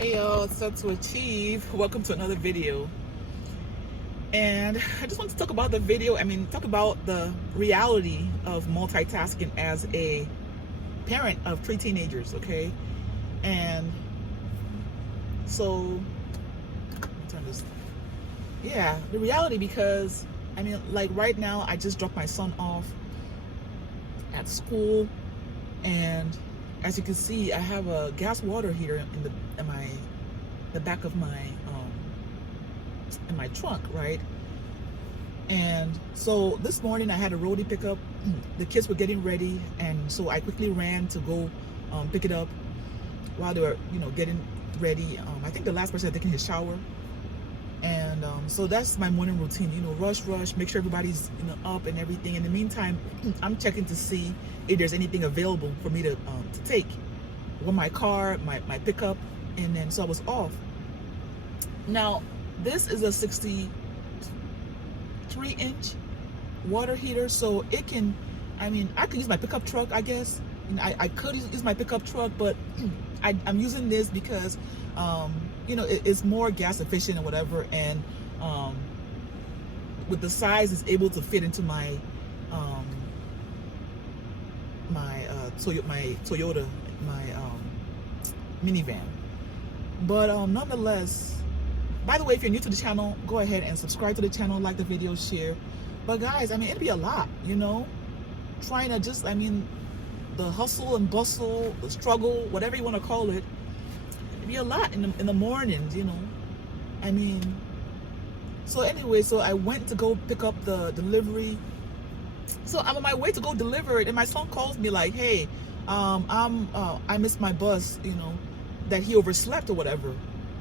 Hey y'all, it's Set to Achieve. Welcome to another video. And I just want to talk about talk about the reality of multitasking as a parent of 3 teenagers, okay? And so, let me turn this. Yeah, the reality because, like right now, I just dropped my son off at school, and as you can see, I have a gas water heater in the back of my in my trunk, right? And so this morning I had a roadie pickup. The kids were getting ready, and so I quickly ran to go pick it up while they were, getting ready. I think the last person had taken his shower, and so that's my morning routine. Rush, make sure everybody's up and everything. In the meantime, I'm checking to see if there's anything available for me to take. With my car, my pickup, and then so I was off. Now, this is a 63-inch water heater, so it can, I could use my pickup truck, I guess. I could use my pickup truck, but I'm using this because, it's more gas efficient or whatever, and with the size, it's able to fit into my Toyota, my minivan. But nonetheless, by the way, if you're new to the channel, go ahead and subscribe to the channel, like the video, share. But guys, it'd be a lot, trying to just, the hustle and bustle, the struggle, whatever you want to call it, it'd be a lot in the mornings, So anyway, so I went to go pick up the delivery. So I'm on my way to go deliver it, and my son calls me like, hey, I missed my bus, that he overslept or whatever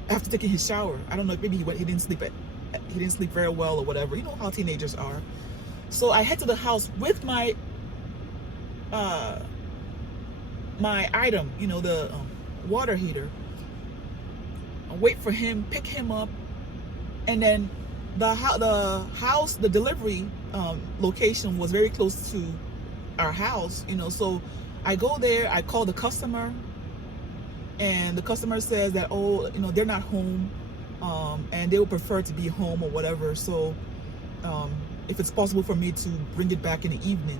after taking his shower. I don't know, maybe he didn't sleep very well or whatever. You know how teenagers are. So I head to the house with my my item, the water heater. I wait for him, pick him up, and then the delivery location was very close to our house, so I go there, I call the customer, and the customer says that, they're not home, and they would prefer to be home or whatever. So if it's possible for me to bring it back in the evening,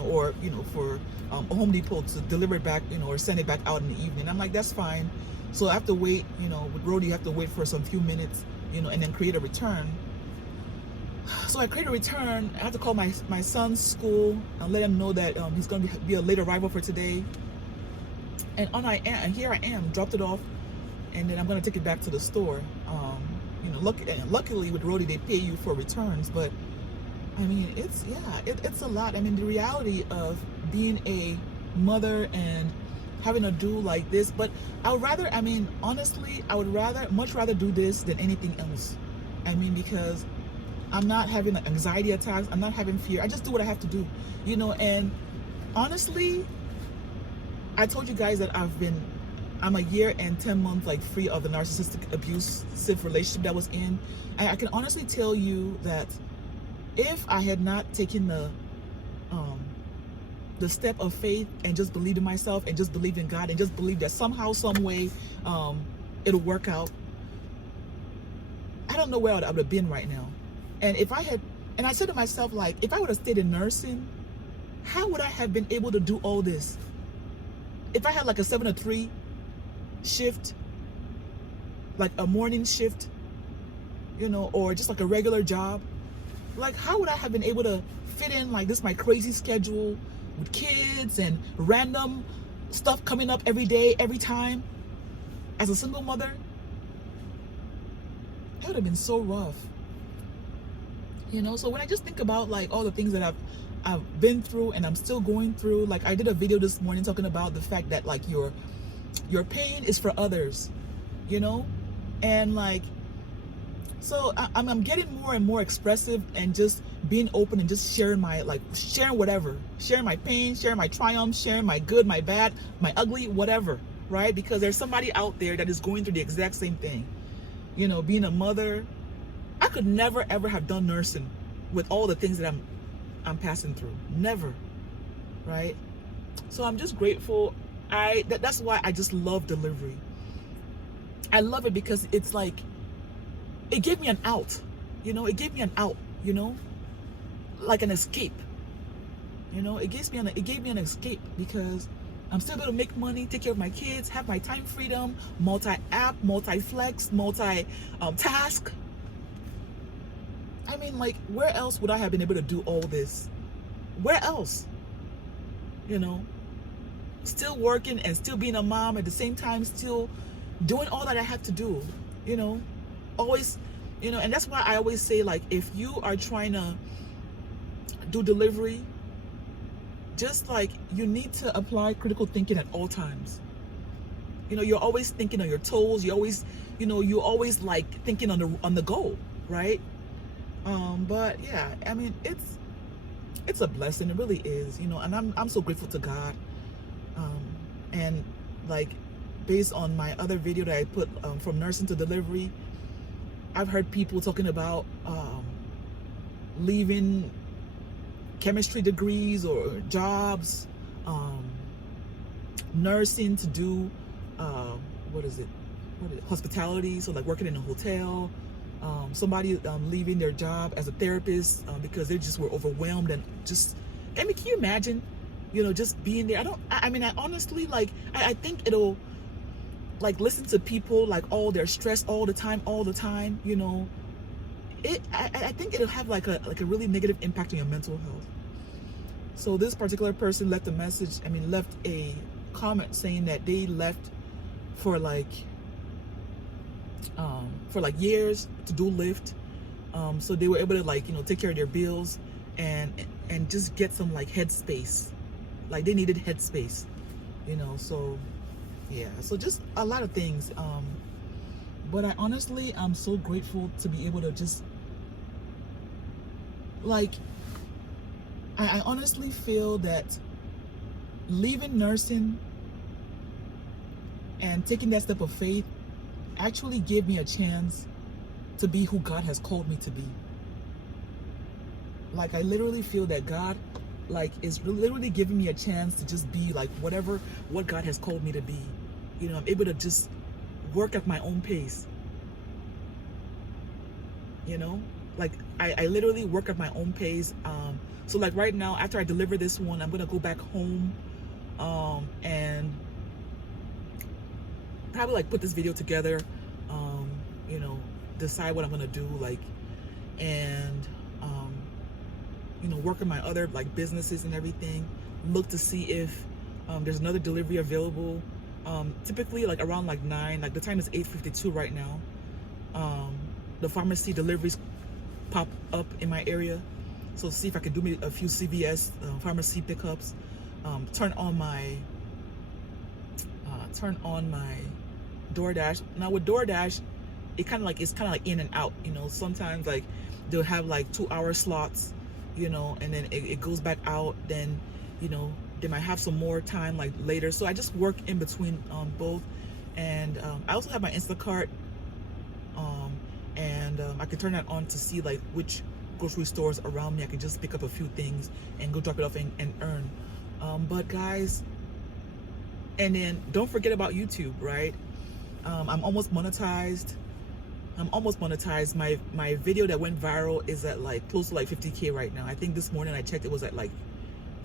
or for a Home Depot to deliver it back, or send it back out in the evening. I'm like, that's fine. So I have to wait, with roadie, you have to wait for some few minutes, and then create a return. So I create a return. I have to call my son's school and let him know that he's going to be a late arrival for today. And here I am, dropped it off, and then I'm going to take it back to the store. Luckily with roadie, they pay you for returns, but it's a lot. The reality of being a mother and having to do like this, but I would rather, honestly, I would much rather do this than anything else. Because I'm not having anxiety attacks, I'm not having fear. I just do what I have to do, and honestly, I told you guys that I'm a year and 10 months free of the narcissistic abusive relationship that I was in. And I can honestly tell you that if I had not taken the step of faith and just believed in myself and just believed in God and just believed that somehow, some way, it'll work out, I don't know where I would have been right now. And I said to myself, if I would have stayed in nursing, how would I have been able to do all this? If I had a 7 to 3 shift, a morning shift, or just a regular job, how would I have been able to fit in this, my crazy schedule with kids and random stuff coming up every day, every time, as a single mother? That would have been so rough. So when I just think about all the things that I've been through and I'm still going through, I did a video this morning talking about the fact that your pain is for others, and so I'm getting more and more expressive and just being open and just sharing sharing whatever, sharing my pain, sharing my triumphs, sharing my good, my bad, my ugly, whatever, right? Because there's somebody out there that is going through the exact same thing. Being a mother, I could never ever have done nursing with all the things that I'm passing through. Never, right? So I'm just grateful. That's why I just love delivery. I love it because it's like, it gave me an out, it gave me an out, like an escape, it gave me an escape because I'm still able to make money, take care of my kids, have my time freedom, multi-app, multi-flex, multi-task. I mean, like, where else would I have been able to do all this? Where else? Still working and still being a mom at the same time, still doing all that I have to do, always, and that's why I always say, like, if you are trying to do delivery, just like, you need to apply critical thinking at all times. You're always thinking on your toes. You always, you always like thinking on the go, right? But yeah, I mean, it's a blessing. It really is, and I'm so grateful to God. And like, based on my other video that I put from nursing to delivery, I've heard people talking about leaving chemistry degrees or jobs, nursing to do hospitality, so like working in a hotel. Somebody leaving their job as a therapist because they just were overwhelmed and just, I mean, can you imagine, just being there? I mean, I honestly, like, I think it'll, like, listen to people, like, all their stress all the time, I think it'll have like a really negative impact on your mental health. So this particular person left a comment saying that they left for like years to do Lyft, so they were able to, like, take care of their bills and just get some, like, headspace. Like, they needed headspace, so yeah, so just a lot of things. But I honestly, I'm so grateful to be able to just, like, I honestly feel that leaving nursing and taking that step of faith actually gave me a chance to be who God has called me to be. Like, I literally feel that God, like, is literally giving me a chance to just be, like, what God has called me to be. I'm able to just work at my own pace. Like, I literally work at my own pace. So like right now, after I deliver this one, I'm gonna go back home and probably, like, put this video together, decide what I'm gonna do, like, and work on my other, like, businesses and everything, look to see if there's another delivery available. Typically, like, around like 9, like, the time is 8:52 right now. The pharmacy deliveries pop up in my area, so see if I can do me a few CVS pharmacy pickups. Turn on my DoorDash. Now with DoorDash, it's kind of like in and out. Sometimes, like, they'll have like 2-hour slots, and then it goes back out. Then, they might have some more time, like, later. So I just work in between both. And I also have my Instacart, and I can turn that on to see, like, which grocery stores around me I can just pick up a few things and go drop it off and earn. But guys, and then don't forget about YouTube, right? I'm almost monetized. My video that went viral is at, like, close to like 50K right now. I think this morning I checked, it was at like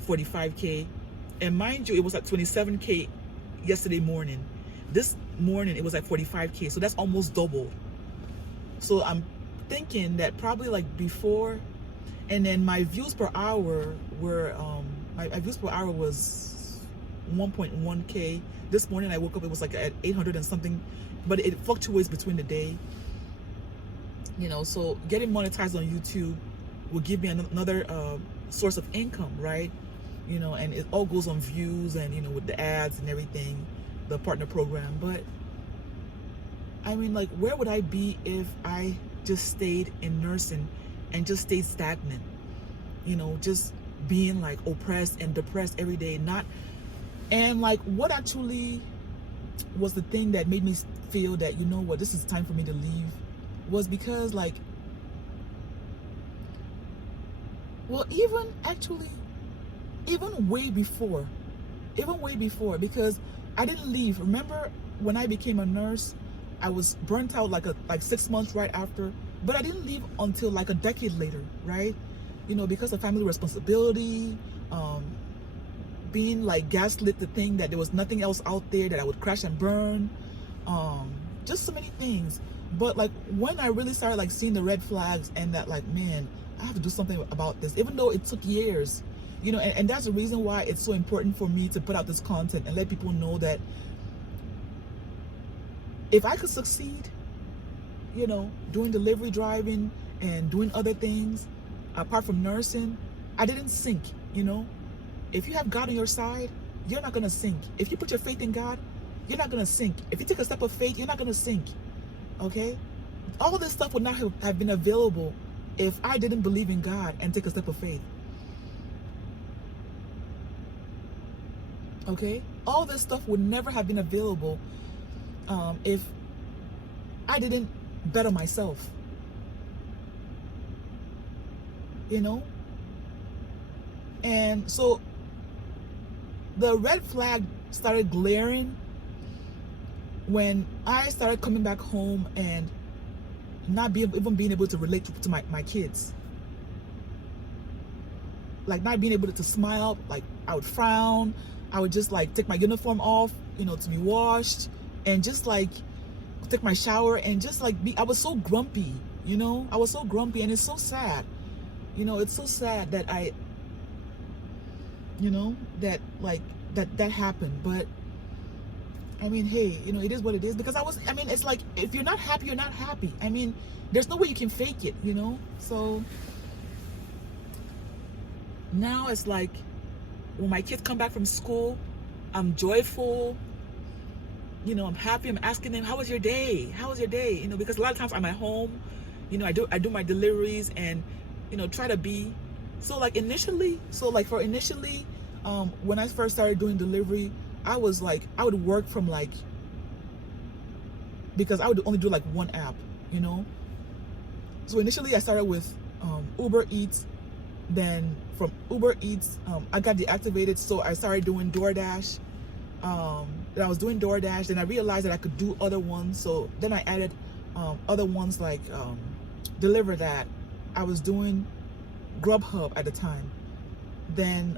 45K. And mind you, it was at 27K yesterday morning. This morning it was at 45K, so that's almost double. So I'm thinking that probably, like, before, and then my views per hour were my views per hour was 1.1K. This morning I woke up, it was like at 800 and something, but it fluctuates between the day. So getting monetized on YouTube will give me another source of income, right? And it all goes on views and, with the ads and everything, the partner program. But I mean, like, where would I be if I just stayed in nursing and just stayed stagnant? Just being, like, oppressed and depressed every day. And like, what actually was the thing that made me feel that, this is time for me to leave, was because, like, well, even way before, because I didn't leave. Remember when I became a nurse, I was burnt out like 6 months right after, but I didn't leave until like a decade later, right? You know, because of family responsibility, being like gaslit to think that there was nothing else out there, that I would crash and burn, just so many things. But like when I really started like seeing the red flags, and that like, man, I have to do something about this, even though it took years, you know, and that's the reason why it's so important for me to put out this content and let people know that if I could succeed, you know, doing delivery driving and doing other things apart from nursing, I didn't sink, you know. If you have God on your side, you're not gonna sink. If you put your faith in God, you're not gonna sink. If you take a step of faith, you're not gonna sink. Okay? All this stuff would not have been available if I didn't believe in God and take a step of faith. Okay? All this stuff would never have been available if I didn't better myself. You know? And so the red flag started glaring when I started coming back home and not even being able to relate to my kids. Like not being able to smile, like I would frown. I would just like take my uniform off, you know, to be washed, and just like take my shower and just like I was so grumpy, you know? I was so grumpy, and it's so sad. You know, it's so sad that you know, that like that happened. But I mean, hey, you know, it is what it is, because I mean, it's like, if you're not happy, you're not happy. I mean, there's no way you can fake it, you know? So now it's like, when my kids come back from school, I'm joyful, you know, I'm happy. I'm asking them, how was your day? How was your day? You know, because a lot of times I'm at home, you know, I do my deliveries, and, you know, try to be, so like initially, when I first started doing delivery, I was like, I would work from like, because I would only do like one app, you know. So initially I started with Uber Eats. Then from Uber Eats, I got deactivated, so I started doing DoorDash. Then I was doing DoorDash, then I realized that I could do other ones, so then I added other ones like Deliver That. I was doing Grubhub at the time. Then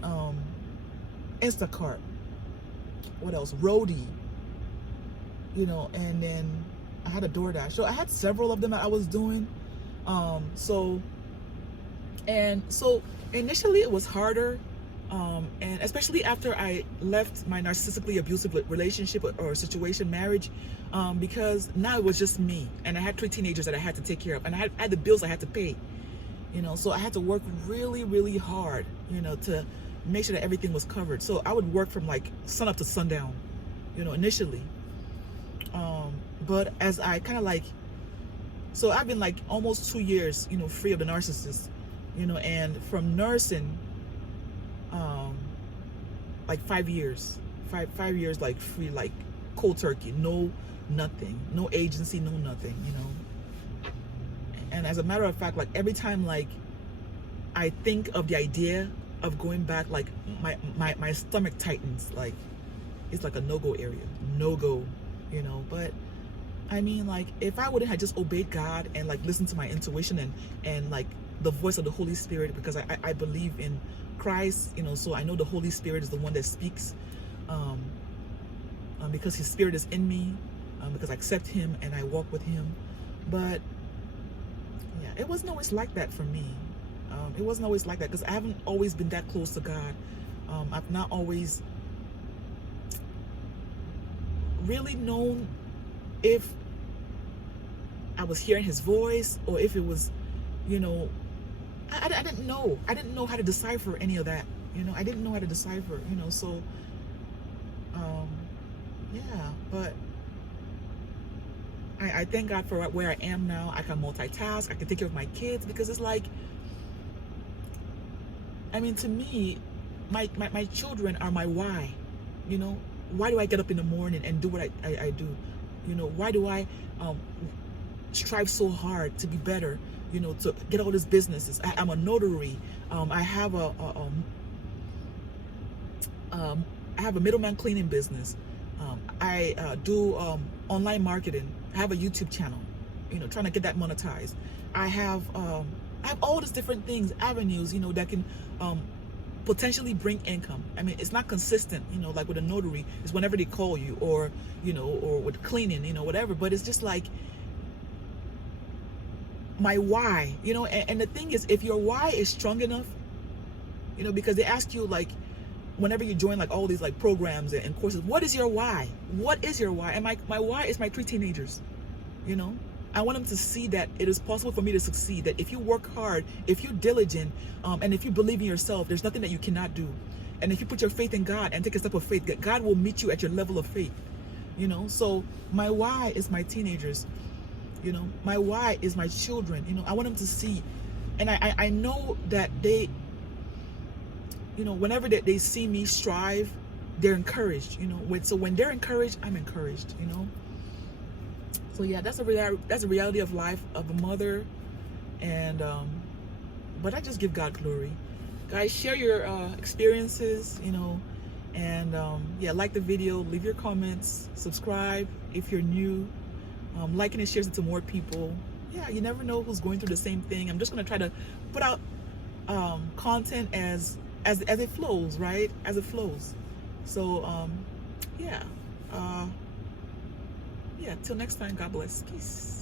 Instacart. What else? Roadie. You know, and then I had a DoorDash. So I had several of them that I was doing. So initially it was harder, and especially after I left my narcissistically abusive relationship or situation, marriage, because now it was just me, and I had 3 teenagers that I had to take care of, and I had the bills I had to pay, you know. So I had to work really, really hard, you know, to make sure that everything was covered. So I would work from like sun up to sundown, you know, initially. But as I kind of like, so I've been like almost 2 years, you know, free of the narcissist, you know, and from nursing, like 5 years, five years, like free, like cold turkey, no nothing, no agency, no nothing, you know. And as a matter of fact, like every time like I think of the idea of going back, like my stomach tightens, like it's like a no-go area, no-go, you know. But I mean, like, if I wouldn't have just obeyed God and like listened to my intuition and like the voice of the Holy Spirit, because I believe in Christ, you know, so I know the Holy Spirit is the one that speaks, because his spirit is in me, because I accept him and I walk with him. But yeah, it wasn't always like that for me. It wasn't always like that, because I haven't always been that close to God. I've not always really known if I was hearing his voice, or if it was, you know, I didn't know. I didn't know how to decipher any of that, you know. I didn't know how to decipher, you know. So yeah, but I thank God for where I am now. I can multitask, I can take care of my kids, because it's like, I mean, to me, my children are my why, you know. Why do I get up in the morning and do what I do? You know, why do I strive so hard to be better, you know, to get all these businesses? I'm a notary. I have a middleman cleaning business. I do online marketing. I have a YouTube channel, you know, trying to get that monetized. I have all these different things, avenues, you know, that can potentially bring income. I mean, it's not consistent, you know, like with a notary, it's whenever they call you, or, you know, or with cleaning, you know, whatever. But it's just like my why, you know. And the thing is, if your why is strong enough, you know, because they ask you, like, whenever you join like all these like programs and courses, what is your why? What is your why? And my why is my 3 teenagers, you know. I want them to see that it is possible for me to succeed, that if you work hard, if you're diligent, and if you believe in yourself, there's nothing that you cannot do. And if you put your faith in God and take a step of faith, God will meet you at your level of faith, you know. So my why is my teenagers, you know. My why is my children, you know. I want them to see, and I know that they, you know, whenever they see me strive, they're encouraged, you know. So when they're encouraged, I'm encouraged, you know. So yeah, that's a reality of life of a mother. And but I just give God glory. Guys, share your experiences, you know. And yeah, like the video, leave your comments, subscribe if you're new. Liking and shares it to more people. Yeah, you never know who's going through the same thing. I'm just gonna try to put out content as it flows, right? As it flows. So yeah. Yeah, till next time, God bless. Peace.